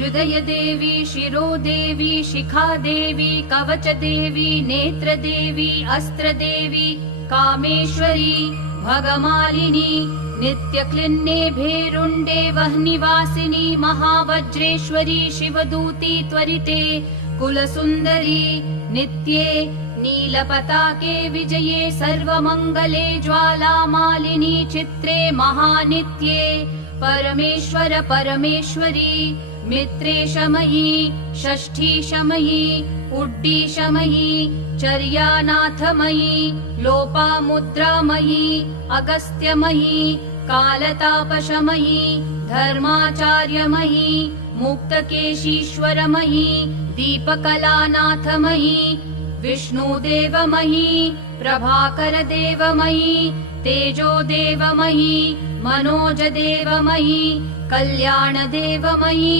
हृदय देवी, शिरो देवी, शिखा देवी, कवच देवी, नेत्र देवी, अस्त्र देवी, कामेश्वरी, भगमालिनी, नित्यक्लिन्ने भेरुण्डे वह्निवासिनी, महावज्रेश्वरी, शिवदूती त्वरिते, कुलसुन्दरी, नित्ये नीलपताके विजये, सर्वमङ्गले, ज्वालामालिनी, चित्रे महानित्ये, परमेश्वर परमेश्वरी, मित्रेशमयी, षष्ठीशमयी, उड्डीशमयी, चर्यानाथमयी, लोपामुद्रामयी, अगस्त्यमयी, कालतापशमयी, धर्माचार्यमयी, मुक्तकेशीश्वरमयी, दीपकलानाथमयी, विष्णुदेवमयी, प्रभाकरदेवमयी, तेजोदेवमयी, मनोजदेवमयी, कल्याणदेवमयी।